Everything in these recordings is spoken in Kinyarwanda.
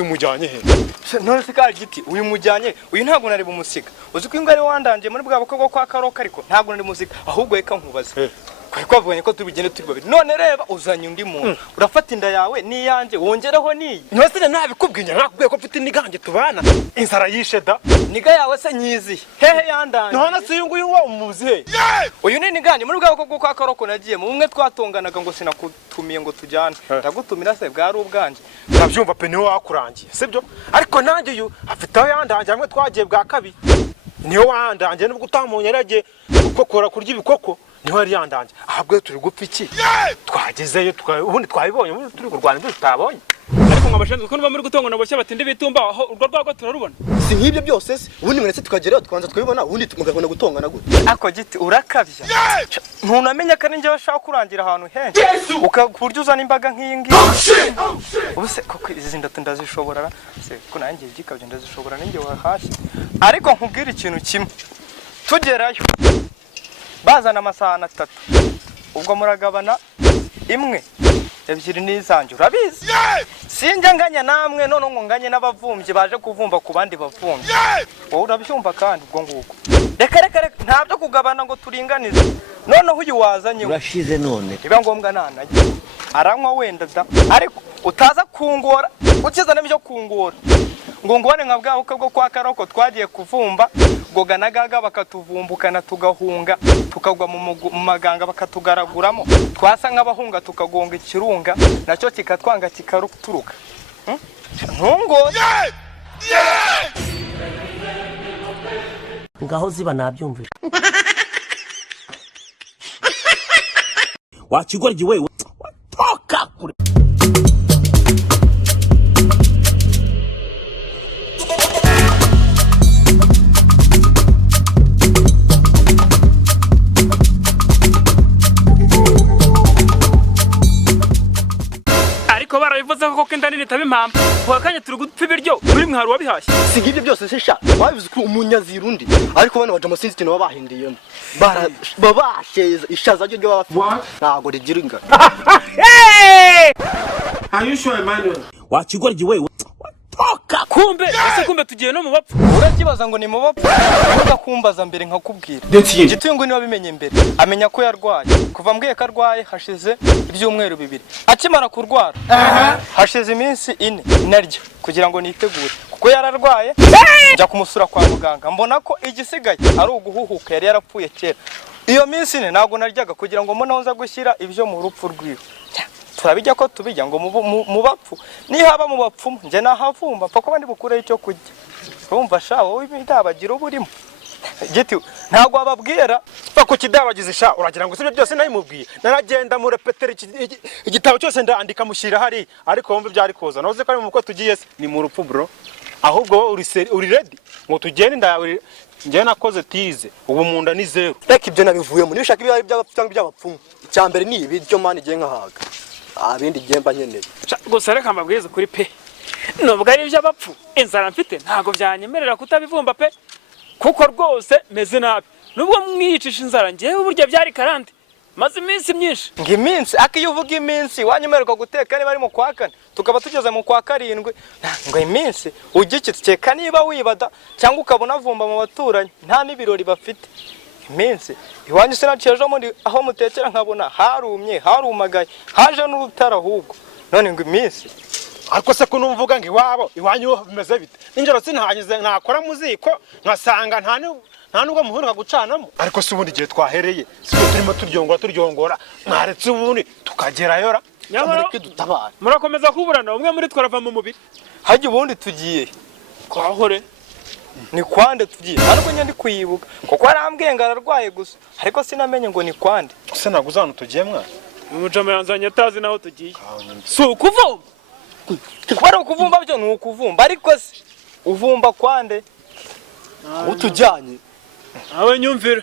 uyu mujyanye he none se ka giti uyu mujyanye uyu ntago nari bumusiga uzi ko ingari wandanje muri bwa bukwe bwo kwa Karoka ariko ntago nari musiga ahubwo reka nkubaze kwari kwavuganye ko tubigende turi babiri none reba uzanye undi muntu urafata inda yawe niyanje wongereho niyi ntose nabikubwiye nakubwiye ko mfite niganje tubana inzara yishe da niga yawe se nyizi hehe yandanje none se uyu nguyu wa umuzi he uyu ni niganje muri bwa bukwe bwo kwa Karoka nagiye mu bumwe twatonganaga ngo sinakutumiye ngo tujyane ndagutumira se bwari ubwanje ndabyumva pe niwe wakurangiye sibyo ariko nanjye uyu afite aho yandanje hamwe twagiye bwa kabiri niwe wandanje nubwo utamunyerage gukokora kurya ibikoko niho yari yandanje ahabwe turi gupfa iki twagezeyo ubundi twabibonye ubundi turi kurwana ibyo tutabonye ariko nkabashanzwe ko niba muri gutongana boshya batinde bitumba aho urwo rwago turarubona si nk'ibyo byose se ubundi mwese tukagerayo twanza twibona ubundi tumugabana gutongana gute ako giti urakabya ntunamenya ko ninjye bashaka kurangira ahantu henshi ukaburyo uzana imbaga nk'iyi ngiyi ubuse koko izi ndatu ndazishobora se ko nanjye gikabye ndazishobora ninjye wahashye ariko nkubwira ikintu kimwe tugerayo bazana amasahani 3 ubwo muragabana imwe ebyiri n'izanjye urabizi sinjya nganya namwe none ngo nganye n'abavumvyi baje kuvumba ku bandi bavumvyi wowe urabyumva kandi ubwo nguko reka ntabyo kugabana ngo turinganize noneho uyu wazanye urashize none biba ngombwa nanajye aranywa wenda da ariko utaza kungora ukizana ibyo kungora ngo ngone nka bwa bukwe bwo kwa Karoko twagiye kuvumba goga na gaga bakatuvumbukana tugahunga tukagwa mu maganga bakatugaraguramo twasa nk'abahunga tukagonga ikirunga nacyo kikatwanga kikaruturuka ntungone ngaho ziba nabyumvira wakigoryi wewe toka kure barabivuze ko kenda nini tabe impampa wakanye turi gupfa ibiryo muri mwaru wabihashye si nk'ibyo byose se sha wabivuze ko umunyazirundi ariko bana baje amasinzi tino babahindiyemo babasheza ishaza ryo baba ntago rigira ingano are you sure Emmanuel wakigoryi wewe toka kumbe tugiye no mu bapfu urakibaza ngo ni mu bapfu ugakumbaza mbere nkakubwira gitungo ni wabimenye mbere amenya ko yarwaye kuva mbwiye ko arwaye hashize ibyumweru 2 akimara kurwara hashize iminsi 4 naryo kugira ngo nitegure kuko yararwaye njya kumusura kwa muganga mbona ko igisigaye ari uguhuhuka yari yarapfuye kera iyo minsi 4 nago naryaga kugira ngo mbona nza gushyira ibyo mu rupfu rwiwe turabijya ko tubijya ngo mu bapfu nihaba mu bapfu nje nahavumba pako bandi bukure icyo kujya urumva sha wowe bidabagira uburimo giti ntago ababwira pako kidabagize sha uragira ngo sibyo byose nayimubwiye naragenda mu repetera igitabo cyose ndandika mushyira hari ariko wumva byari koza navuze ko ari mu ko tugiye ni mu rupfu bro ahubwo uri ready ngo tugende ndawe nje nakoze tize ubu munda ni 0 reka ibyo nabivuyemo nibishaka ibyo cyangwa iby'abapfu cyambere ni ibi byo mani giye nkahaga abindi gemba nyeneye gusa reka mbabwize kuri pe nubwo ari iby'abapfu inzara mfite ntago byanyemerera kutabivumba pe kuko rwose meze nabi nubwo mwiyicisha inzara ngewe burya byari karande maze iminsi myinshi ngiminsi akiyo uvuga iminsi wanyemererwa guteka niba ari mu kwa 4 tukaba tugeze mu kwa 7 ngo iminsi ugikiteka niba wibada cyangwa ukabona vumba mu baturanyi nta nibirori bafite iminsi iwanyu sinaceje muri aho mutekera nkabona harumye harumagaye haje n'urutara ahubwo none ngo iminsi ariko se kunumvuga ngo iwabo iwanyu bimeze bite ninjoro sinahanyuze nakora muziko nkasanga nta nubwo muhuruka gucanamo ariko se ubundi gihe twahereye siko turimo turyongora mwaretse ubundi tukagerayo ra nyamureke dutabara murakomeza kuburana umwe muri twarava mu mubiri haje ubundi tugiye kwahore ni kwande tugiye ariko nyandi kuyibuka kuko arambwiye ngo ararwaye gusa ariko sinamenye ngo ni kwande se naguze hano tugiye mwana umujama yanzanye atazi naho tugiye si ukuvumba kubara ukuvumba byo ni ukuvumba ariko se uvumba kwande utujyanye awe nyumvira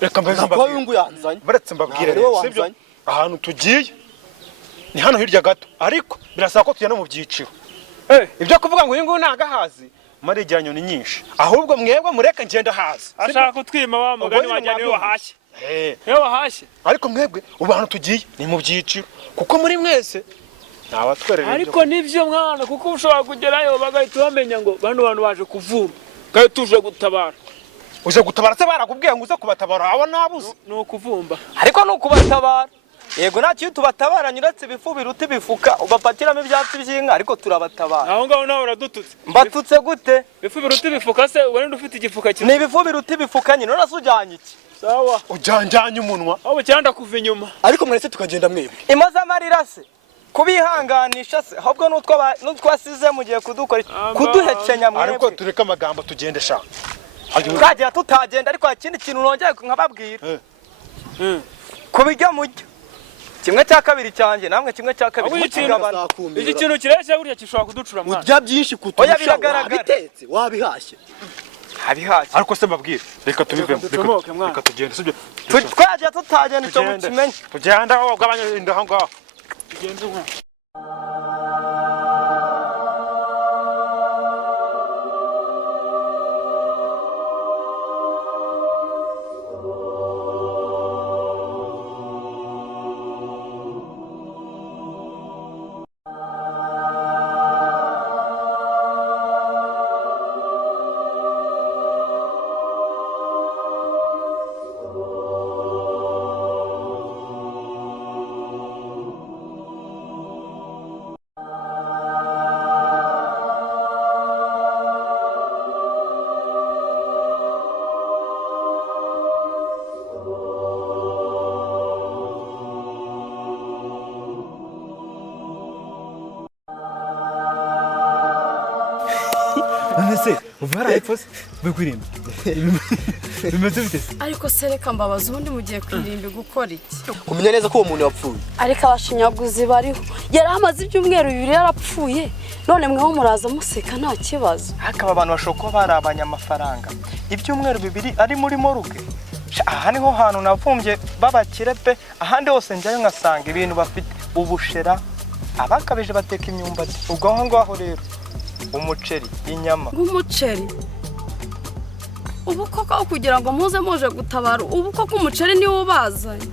reka mbaza yanzanye baretse mbabwire sibyo ahantu tugiye ni hano hirya gato ariko birasaba ko tujyana mu byiciro ibyo kuvuga ngo uyu nguyu nagahazi marigira nyoni nyinshi ahubwo mwebwe mureka ngenda hazi ashaka kutwima wa mugani wajyana niwe wahashye niwe wahashye ariko mwebwe ubu ahantu tugiye ni mu byiciro kuko muri mwese nabatwerera ariko nivyo mwana kuko ushobora kugerayo bagahita bamenya ngo bano bantu baje kuvura kandi tuje gutabara. uje gutabara se barakubwiye ngo uze kubatabara abo nabuze ni ukuvumba ariko nukubatabara yego nta kintu tubatabara nyuratse ibifu biruta ibifuka ubapatiramo ibyatsi by'inka ariko turabatabara. aho ngaho nawe uradututse. Mbatutse gute? Ibifu biruta ibifuka se wenda ufite igifuka kimwe. Ni ibifu biruta ibifuka nyine none ujyanye iki? Sawa ujanjanye umunwa aho cyanda kuva inyuma ariko mwese tukagenda mwebwe imaze amarira se kubihanganisha se ahubwo n'utwasize mugiye kudukora kuduhekenya mwebwe. ariko tureka amagambo tugende sha twagera tutagenda ariko ikindi kintu nongeye nkababwira kubijya mujya kimwe cya kabiri cyanjye namwe kimwe cya kabiri mukigabana. iki kintu kireshya burya kishobora kuducura mwana urya byinshi kuturusha wabitetse wabihashye habihashye ariko se mbabwire reka tubivemo reka tugende sibyo twagera tutagenda icyo mukimenye tugenda aho gabanya indaho ngaho tugende mwana nese uvara epfose bikwirimba bimeze bite ariko sereka mbabaza ubundi mugiye kwirimba gukora iki kumenya neza ko uwo muntu yapfuye ariko abashinyaguzi bariho yari amaze ibyumweru 2 yarapfuye none mweho muraza museka nta kibazo hakaba abantu bashobora kuba bari abanyamafaranga ibyumweru 2 ari muri moruge aha niho hantu navumbye babakire pe ahandi hose njyayo nkasanga ibintu bafite ubushera abakabije bateka imyumbati ubwo aho ngaho rero umuceri inyama ngumuceri ubu koko kugira ngo muze muje gutabara ubu koko umuceri niwo ubazanye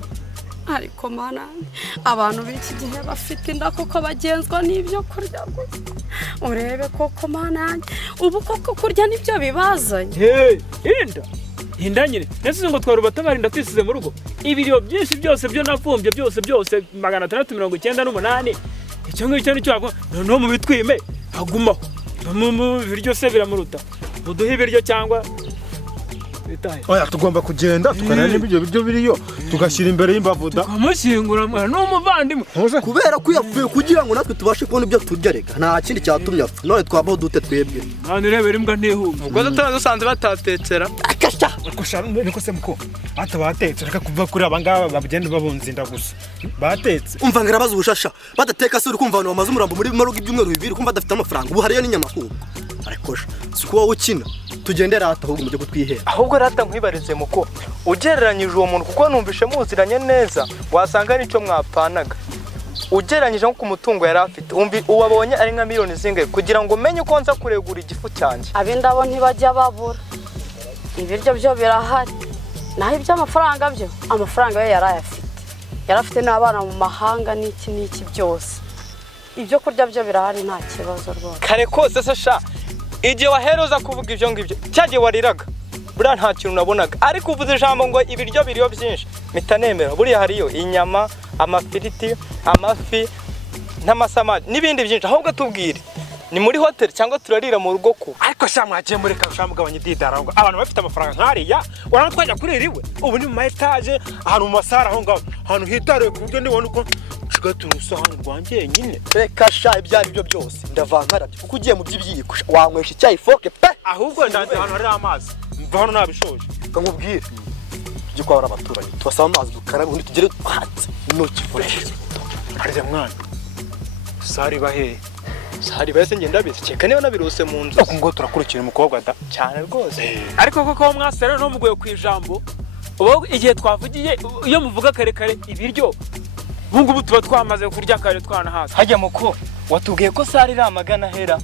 ariko mana abantu b'iki gihe bafite inda koko bagenzwa n'ibyo kurya gusa urebe koko mana ubu koko kurya nibyo bibazanye inda nyine nese ngo twarubatabara inda twisize mu rugo ibiriyo byinshi byose byo navumbye byose 698 icyo ngicyo nicyo agwa no mu bitwime agumaho mu biryo se biramuruta uduhe ibiryo cyangwa bitaye oya tugomba kugenda tukana n'ibyo biryo biriyo tugashyira imbere y'imbavuda tukamushyingura mwana n'umuvandimwe kubera ko yapfuye kugira ngo natwe tubashe kubona ibyo turya reka nta kindi cyatumye apfa none twabaho dute twebwe none urebera imbwa ntihumye ubwo dusanze batatekera akasha niko se muko batabatetse reka kuva kuri abangaba bagenda babunzinda gusa batetse umva ngirabaza ubushasha badateka se uri kumva abantu bamaze umurambo muri marugo ibyumweru 2 kumva adafite amafaranga ubu hariyo n'inyama ahubwo ariko siko wowe ukina tugendera ahubwo mujye kutwihera ahubwo rata nkwibarize muko ugereranyije uwo muntu kuko numvishe muziranye neza wasanga nicyo mwapanaga ugereranyije nko ku mutungo yari afite umvi uwabonye ari nka miliyoni zingahe kugira ngo umenye uko nza kuregura igifu cyanjye abindabo ntibajya babura ibiryo byo birahari naho iby'amafaranga byo amafaranga ye yarafite n'abana mu mahanga n'iki byose ibyo kurya byo birahari nta kibazo rwose kare kose se sha igihe waheruza kuvuga ibyo ngibyo cyagiye wariraga buriya nta kintu nabonaga ariko uvuze ijambo ngo ibiryo biriyo byinshi mpita nemera buriya hariyo inyama amafiriti amafi n'amasamaki n'ibindi byinshi ahubwo tubwire ni muri hoteli cyangwa turarira mu rugo ku ariko sha mwagiye muri karusha mugabanya ididara ngo abantu bafite amafaranga nkariya urana twajya kuririwe ubu ni mu etage ahantu mu masara aho ngaho ahantu hitaruye ku buryo ndibona uko nshigatura usahani rwanjye nyine reka sha ibyo ari byo byose ndavankarabye kuko ugiye mu by'ibyiko wanywesha icyayi foke pe ahubwo ndazi ahantu hari amazi mva hano nabishoje nkubwire tujye kwa abaturanyi tubasaba amazi dukarabe ubundi tugere twatse intoki fureshi harya mwana sari bahe sari bese ngenda bise niyo nabirose mu nzu uko ngo turakurikira umukobwa da cyane rwose ariko koko mwasera no mugoye ku ijambo ubu igihe twavugiye iyo muvuga kare ibiryo bungu tuba twamaze kurya kare twana hasi hajya muko watubwiye ko sari ramagana hera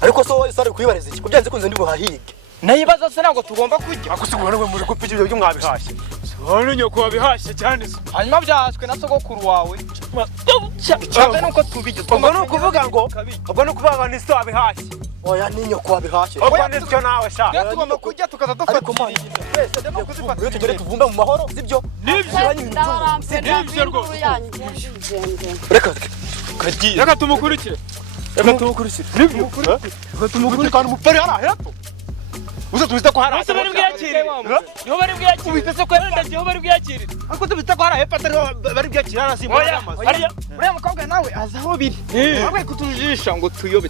ariko so sari kwibariza iki kubyanze kunze ndi buhahige nayibaza se ntabwo tugomba kujya akusigura no muri kopiki ibyo mwabihashye Hano nyoko wabihashye cyane se. hanyuma byahaswe na sogokuru wawe cyane nuko tubigeze ubwo ni ukuvuga ngo ni so wabihashye. oya ni nyoko wabihashye ubwo ni cyo nawe sha. rero tugomba kujya tukaza dufata twese ndimo kuzifata iyo tugere tuvumbe mu mahoro sibyo nibyo rwose reka Reka tumukurikire. Tumukuri kandi umupere hara hepfo. Uze tubita ko hara. Bose bari bwiyakire. Niho bari bwiyakire. Ubitse ko wenda niho bari bwiyakire. Ariko tubita ko hara hepfo atari bari bwiyakire hara simba amazi. uriya mukobwa nawe azi aho biri wambaye kutujisha ngo tuyobe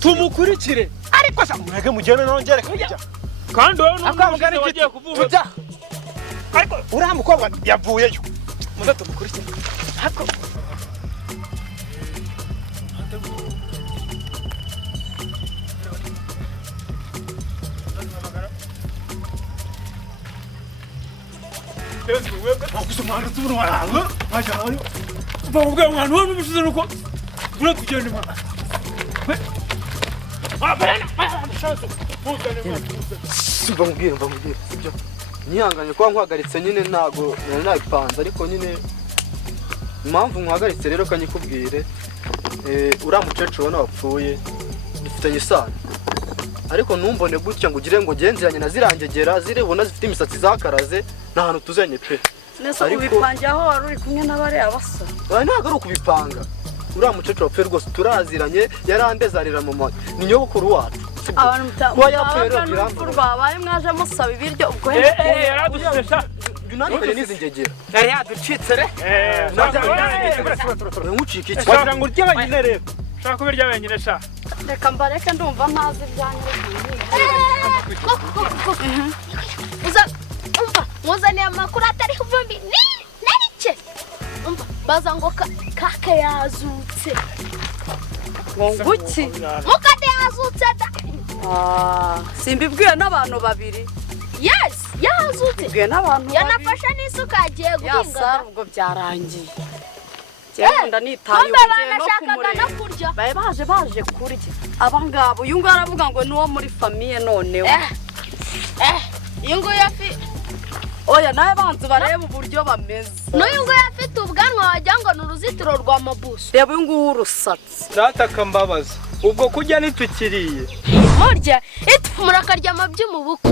Tumukurikire. Ariko sha mwege mugene nongere kujya. Kandi wowe n'umugani wagiye kuvuga. Kujya. Ariko uriya mukobwa yavuyeyo. muze tumukurikire hako Kusumana tubura waranga. Bajyayo. Bavuga mwana wowe n'ubushize nuko bura tugende mwana. simba mubwire sibyo nihanganye kuba nkwagaritse nyine ntago nari nabipanze ariko nyine impamvu nkwagaritse rero kanyikubwire uriya mukecuru ubona wapfuye dufitanye isano ariko ntumbone gutya ngo ugire ngo genziranye na zirangegera zirebona zifite imisatsi zakaraze nta hantu tuzanye pe nese ubipangiye aho wari uri kumwe n'abariya basa ntabwo ari ukubipanga uriya mukecuru wapfuye rwose turaziranye yarandezarira mama ni nyogokuru wacu abantu mutabaga n'urupfu rwabaye mwaje musaba ibiryo ubwo Yaradushije sha. unandikanye n'izi ngegera yari yaducitse re nkucika iki Wagira ngo urye wenyine rero. Shaka kubirya wenyine sha. reka mbareke ndumva ntazi ibyanyu muzaniye amakuru atari kuvumbi narice umva baza ngo kake yazutse nguki mukade yazutse da simbibwiwe n'abantu babiri yes yazutse mbwiwe n'abantu babiri yanafashe n'isuka yagiye guhinga yasara ubwo byarangiye cyenda nitaye kombe ugiye no banashakaga no kumureba kurya baye baje kurya abangabo uyu nguyu aravuga ngo ni uwo muri famiye noneho iyi nguyu oya nawe banzu bareba uburyo bameze n'uyu nguyu afite ubwanwa wagira ngo ni uruzitiro rwa mabuso reba uyu nguyu w'urusatsi nataka mbabaza ubwo kujya nitukiriye murya iti murakaryama by'umubukwe